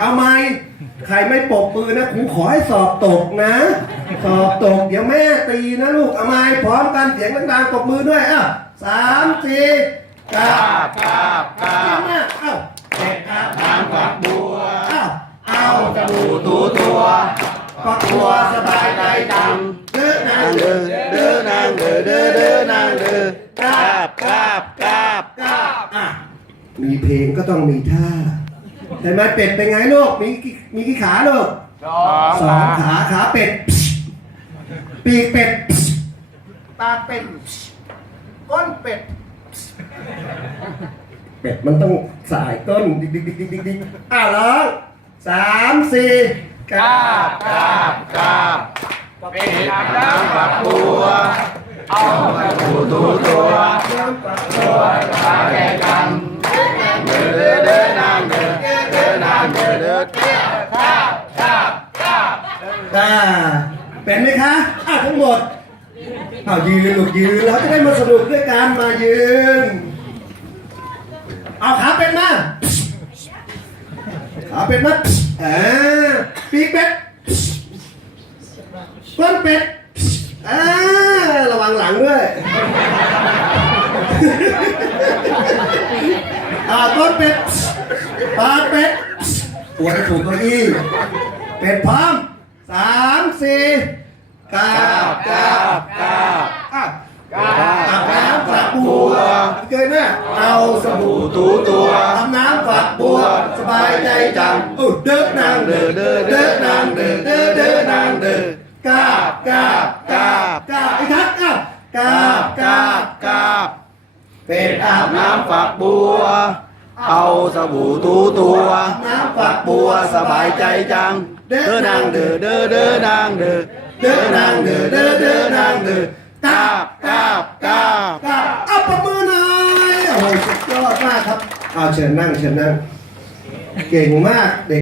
เอาไหมใครไม่ปรบมือนะครูขอให้สอบตกนะ สอบตกเดี๋ยวแม่ตีนะลูกเอาไหมพร้อมกันเสียงดังๆปรบมือด้วยอะสามสี่กราบกราบกราบเอ้าเด็กอาบน้ำฝักบัวเอ้าเอาจมูกถูตัวฝักบัวสบายใจจังเด้อนางเด้อเด้อนางเด้อเด้อเด้อนางเด้อกราบกราบกราบกราบอะมีเพลงก็ต้องมีท่า เห็นไหมเป็ดเป็นไงลูก มีกี่มีกี่ขาลูกสองสองขาขาเป็ด ปีกเป็ดปากเป็ด ก้นเป็ด เป็ดมันต้องสายก้นดิกดิกดิกดิกดิกดิกอ้าวร้องสามสี่กราบกราบกราบเป็นอาบน้ำฝักบัว เอามาถูถูตัวน้ำปลาตัว อ่าเป็นไหมคะอ้าทั้งหมดเอายืนลูกยืนแล้วจะได้มาสนุกด้วยกันมายืน เอาขาเป็นมาขาเป็นมาอ่าปีกเป็ดก้นเป็ดอ่าระวังหลังด้วยอ่าก้นเป็ดปากเป็ดตัวให้ถูกเก้าอี้เป็ดพร้อม สามสี่กราบกราบกราบอะอาบน้ำฝักบัวเกินนะเอาสบู่ถูตัวทำน้ำฝักบัว สบายใจจังอุดเด้อนางเด้อเด้อเด้อนางเด้อเด้อเด้อนางเด้อกราบกราบกราบกราบอีกครั้งอะกราบกราบกราบเป็นอาบน้ำน้ำฝักบัว เอาสบู่ถูตัวน้ำฝักบัวสบายใจจัง เด้อนานางเด้อเด้อเด้อนางเด้อเด้อนางเด้อเด้อเด้อนางเด้อกาบกาบกาบกาบเอาประมือหน่อยโอ้สุดยอดมากครับเอาเชิญนั่งเชิญนั่งเก่งมากเด็ก